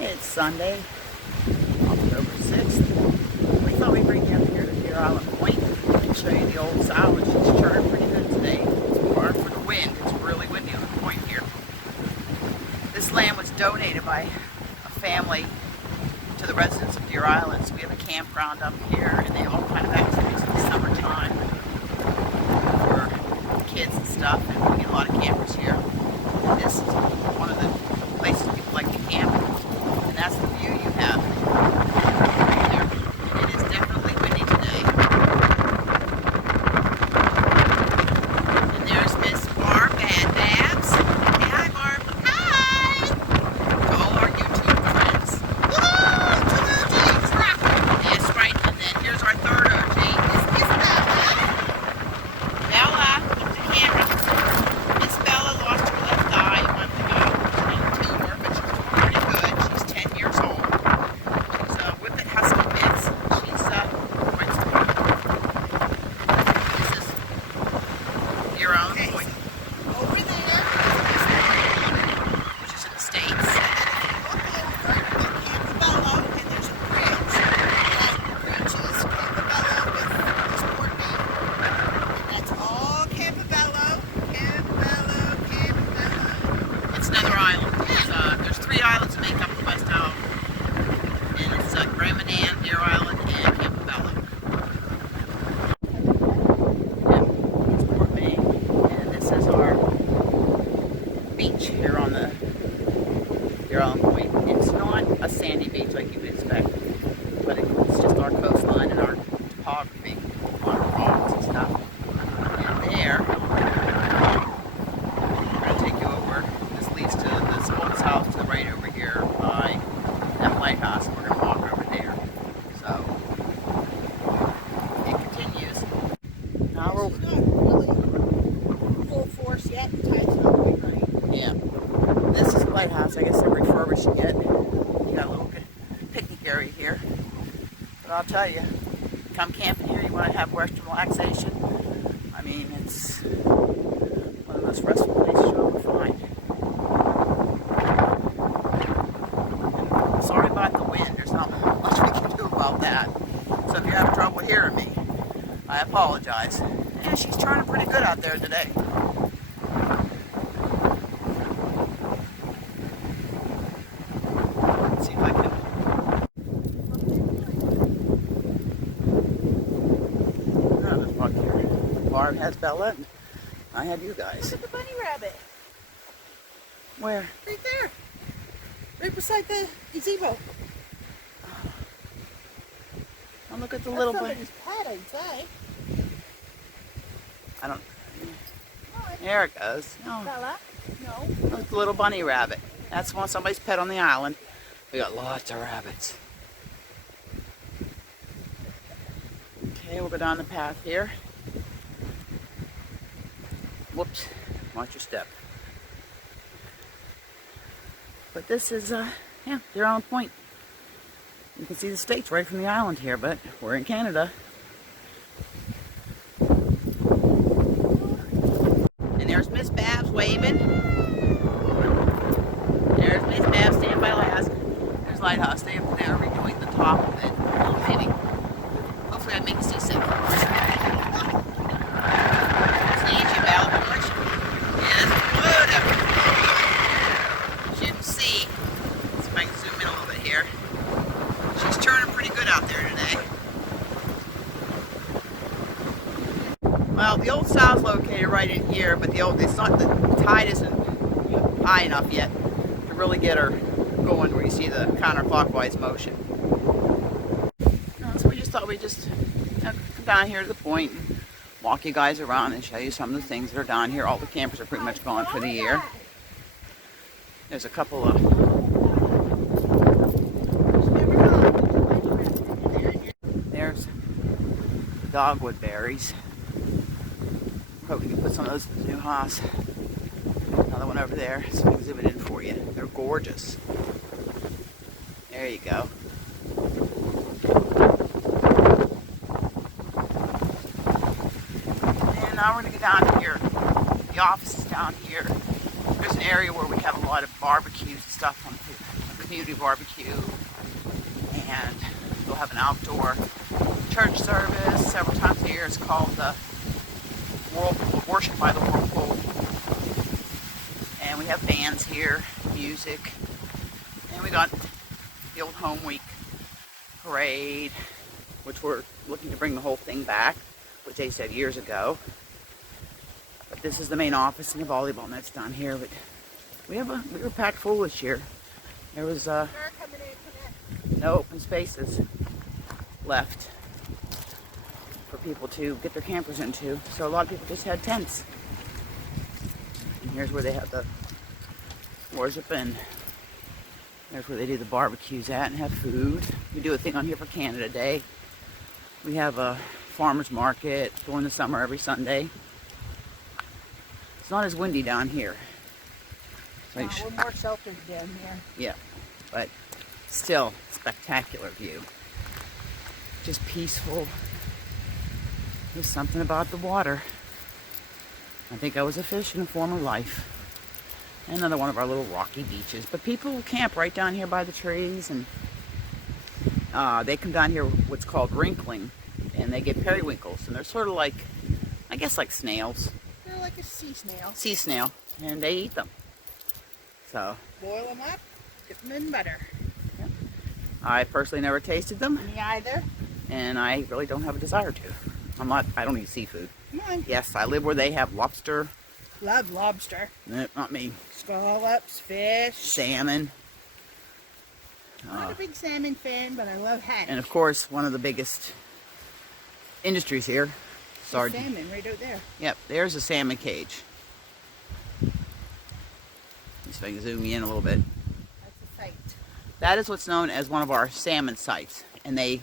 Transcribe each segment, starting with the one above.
It's Sunday, October 6th. We thought we'd bring you up here to Deer Island Point and show you the old sow, and she's churning pretty good today. It's more for the wind. It's really windy on the point here. This land was donated by a family to the residents of Deer Island. So we have a campground up here, and they have all kind of activities in the summertime for kids and stuff, and we get a lot of campers here. And this is one of the places people like to camp, and that's the view you have right there. And it is definitely windy today. And there's Miss Barb and Babs. Hey, hi Barb. Hi! To all our YouTube friends. Woohoo! To the OGs! That's right. And then here's our third OG. This is Bella. Bella, look at the camera. Miss Bella lost her left eye a month ago in a tumor, but she's doing pretty good. She's 10 years old. She's a whippet husky mix. She's quite strong. This is your own boy. Over there. Which is in the States. Campobello, and there's a bridge. That bridge is Campobello with this port name. That's all Campobello. Campobello, Campobello. It's another island. There's 3 islands that make up the West Island. And it's Gramanan, Deer Island, and Campobello. Yep, it's Port Bay. And this is our beach here on the Deer Island Point. It's not a sandy beach like you would expect, but it's just our coastline and our topography on our rocks and stuff. And there, we're going to take you over. This leads to this old house to the right over here by that lighthouse. And we're going to walk over there. So, it continues. Now we're, She's not really full force yet. The tide's not quite right. yeah. This is the lighthouse. I guess they're refurbishing it. You got a little good picnic area here. But I'll tell you, come camping here, you want to have Western relaxation. I mean, it's one of the most restful places you'll ever find. And sorry about the wind. There's not much we can do about that. So if you're having trouble hearing me, I apologize. And she's turning pretty good out there today. Let's see if I can. Oh, there's one here. Barb has Bella, and I have you guys. Look at the bunny rabbit. Where? Right there. Right beside the gazebo. Oh, look at the That's little bunny. somebody's pet, I'd say. I don't. Oh, There it goes. Oh, Bella? No. look, the little bunny rabbit. That's one somebody's pet on the island. We got lots of rabbits. Okay, we'll go down the path here. Whoops, watch your step. But this is, yeah, Deer Island Point. You can see the States right from the island here, but we're in Canada. And there's Miss Babs waving. There's Miss Babs standing by last. There's Lighthouse. They're redoing the top of it. Oh, maybe. Hopefully I make you see something. See you, Bella. Yes, whatever. As you can see, let's see if I can zoom in a little bit here. She's turning pretty good out there today. Well, the old sow's located right in here, but the tide isn't high enough yet to really get her going where you see the counterclockwise motion. So we just thought we'd just come down here to the point and walk you guys around and show you some of the things that are down here. All the campers are pretty much gone for the year. There's a couple of there's dogwood berries. Hope we can put some of those in the new house. Another one over there, so we can zoom it in for you. They're gorgeous. There you go. And now we're going to go down here. The office is down here. There's an area where we have a lot of barbecues and stuff on the community barbecue, and we'll have an outdoor church service several times a year. It's called the Whirlpool, Worship by the Whirlpool. And we have bands here, music, and we got the old Home Week parade, which we're looking to bring the whole thing back, which they said years ago. But this is the main office and the volleyball net's down here. But we were packed full this year. There was no open spaces left for people to get their campers into. So a lot of people just had tents. And here's where they have the worship, and there's where they do the barbecues at and have food. We do a thing on here for Canada Day. We have a farmer's market during the summer every Sunday. It's not as windy down here. So we're more sheltered down here. Yeah, but still spectacular view. Just peaceful. There's something about the water. I think I was a fish in a former life. Another one of our little rocky beaches. But people camp right down here by the trees, and they come down here what's called wrinkling, and they get periwinkles, and they're sort of like, I guess, like snails. They're like a sea snail. Sea snail, and they eat them. So boil them up, dip them in butter. Yep. I personally never tasted them. Me either. And I really don't have a desire to. I don't eat seafood. Come on. Yes, I live where they have lobster. Love lobster. No, not me. Scallops, fish. Salmon. Not a big salmon fan, but I love haddock. And of course, one of the biggest industries here. Salmon right out there. Yep, there's a salmon cage. Let's see if I can zoom you in a little bit. That's a site. That is what's known as one of our salmon sites. And they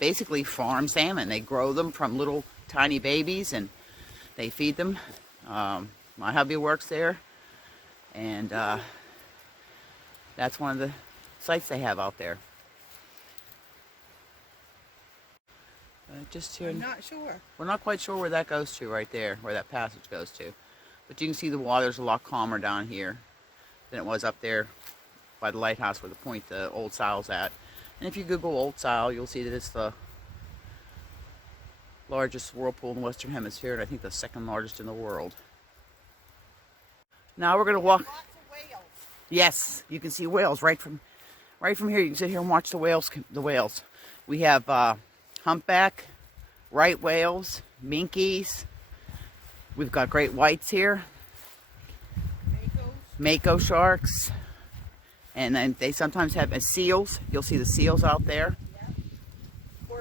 basically farm salmon. They grow them from little tiny babies and they feed them. My hubby works there, and that's one of the sites they have out there. Just here. I'm not sure. We're not quite sure where that goes to right there, where that passage goes to. But you can see the water's a lot calmer down here than it was up there by the lighthouse where the point the Old Sole's at. And if you Google Old Sole, you'll see that it's the largest whirlpool in the Western Hemisphere, and I think the second largest in the world. Now we're going to walk. Lots of whales. Yes, you can see whales right from here. You can sit here and watch the whales. We have humpback, right whales, minkies. We've got great whites here. Mako sharks. And then they sometimes have seals. You'll see the seals out there. Yeah.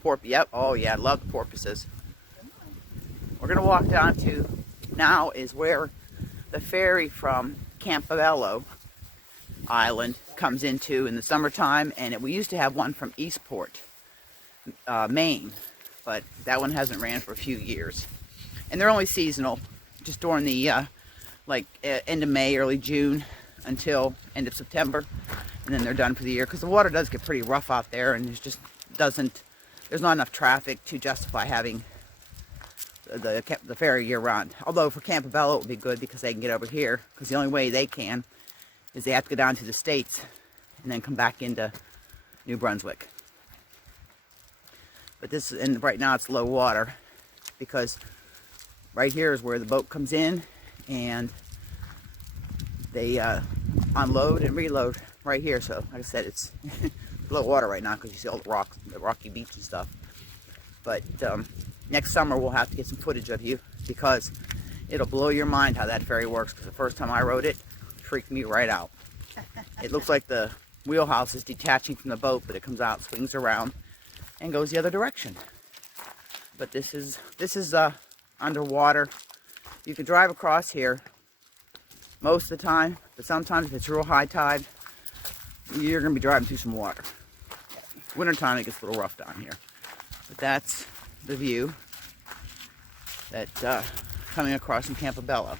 Porpoise. Yep. Oh yeah, I love the porpoises. We're going to walk down to, now is where the ferry from Campobello Island comes into in the summertime, and we used to have one from Eastport, Maine, but that one hasn't ran for a few years. And they're only seasonal, just during the end of May, early June until end of September, and then they're done for the year, because the water does get pretty rough out there, and there's not enough traffic to justify having the ferry year round. Although for Campobello it would be good because they can get over here, because the only way they can is they have to go down to the States and then come back into New Brunswick. But and right now it's low water, because right here is where the boat comes in, and they unload and reload right here. So like I said, it's low water right now because you see all the rocks, the rocky beach and stuff. But next summer we'll have to get some footage of you, because it'll blow your mind how that ferry works, because the first time I rode it freaked me right out. It looks like the wheelhouse is detaching from the boat, but it comes out, swings around, and goes the other direction. But this is underwater. You can drive across here most of the time, but sometimes if it's real high tide, you're going to be driving through some water. Wintertime it gets a little rough down here. But that's the view that coming across from Campobello.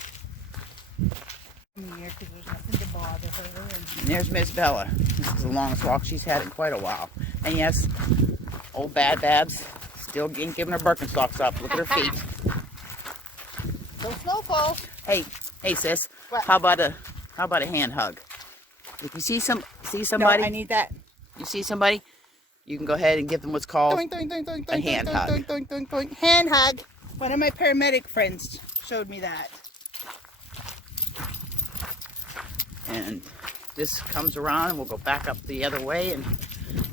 Here, 'cause there's nothing to bother her. And there's Miss Bella. This is the longest walk she's had in quite a while. And yes, old Bad Babs still ain't giving her Birkenstocks up. Look at her feet. No snowfalls. Hey sis, What? how about a hand hug? If you see No, somebody, I need that. you see somebody, you can go ahead and give them what's called Doink, doink, doink, doink, a doink, hand doink, hug. doink, doink, doink, doink. Hand hug. One of my paramedic friends showed me that. And this comes around and we'll go back up the other way and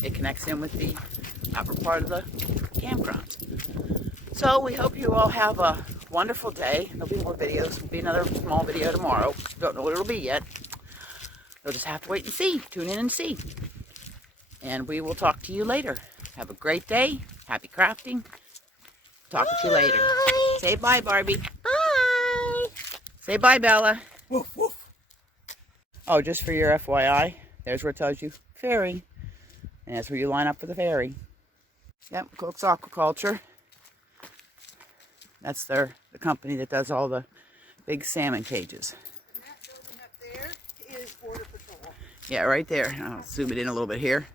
it connects in with the upper part of the campground. So we hope you all have a wonderful day. There'll be more videos. There'll be another small video tomorrow. Don't know what it'll be yet. You'll just have to wait and see. Tune in and see. And we will talk to you later. Have a great day. Happy crafting. Talk to you later. Say bye, Barbie. Bye. Say bye, Bella. Woof, woof. Oh, just for your FYI, there's where it tells you ferry. And that's where you line up for the ferry. Yep, Cook's Aquaculture. That's the company that does all the big salmon cages. And that building up there is Border Patrol. Yeah, right there. I'll zoom it in a little bit here.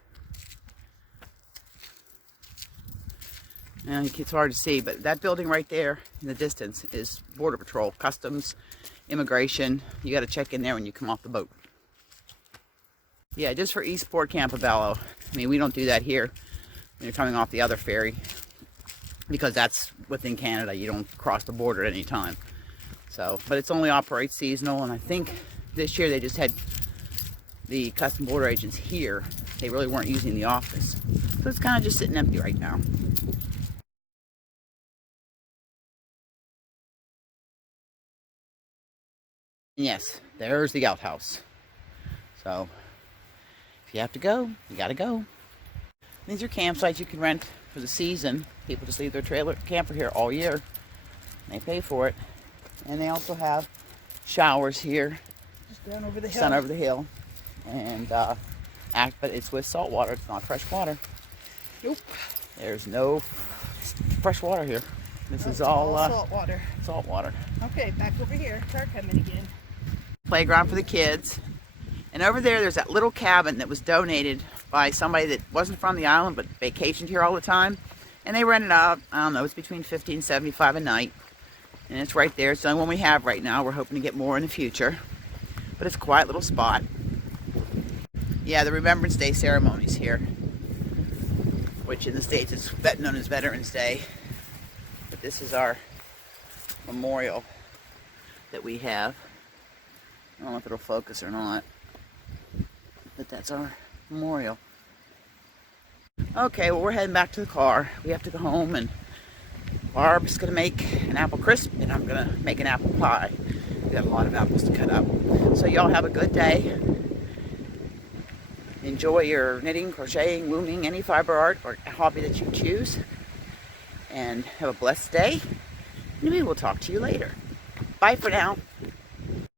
And it's hard to see, but that building right there in the distance is Border Patrol, Customs, Immigration. You got to check in there when you come off the boat. Yeah, just for Eastport Campobello. I mean, we don't do that here when you're coming off the other ferry because that's within Canada. You don't cross the border at any time. So, but it's only operates seasonal, and I think this year they just had the Customs Border agents here. They really weren't using the office. So it's kind of just sitting empty right now. And yes, there's the outhouse. So, if you have to go, you gotta go. These are campsites you can rent for the season. People just leave their trailer camper here all year. They pay for it. And they also have showers here. Just down over the hill. Sun over the hill. And but it's with salt water. It's not fresh water. Nope. There's no fresh water here. This is all salt water. Salt water. Okay, back over here. Car coming again. Playground for the kids. And over there's that little cabin that was donated by somebody that wasn't from the island but vacationed here all the time. And they rented out, I don't know, it's between $50 and $75 a night. And it's right there. It's the only one we have right now. We're hoping to get more in the future. But it's a quiet little spot. Yeah, the Remembrance Day ceremonies here, which in the States is known as Veterans Day. But this is our memorial that we have. I don't know if it'll focus or not, but that's our memorial. Okay, well, we're heading back to the car. We have to go home, and Barb's gonna make an apple crisp, and I'm gonna make an apple pie. We have a lot of apples to cut up. So y'all have a good day. Enjoy your knitting, crocheting, looming, any fiber art or hobby that you choose. And have a blessed day. And we will talk to you later. Bye for now.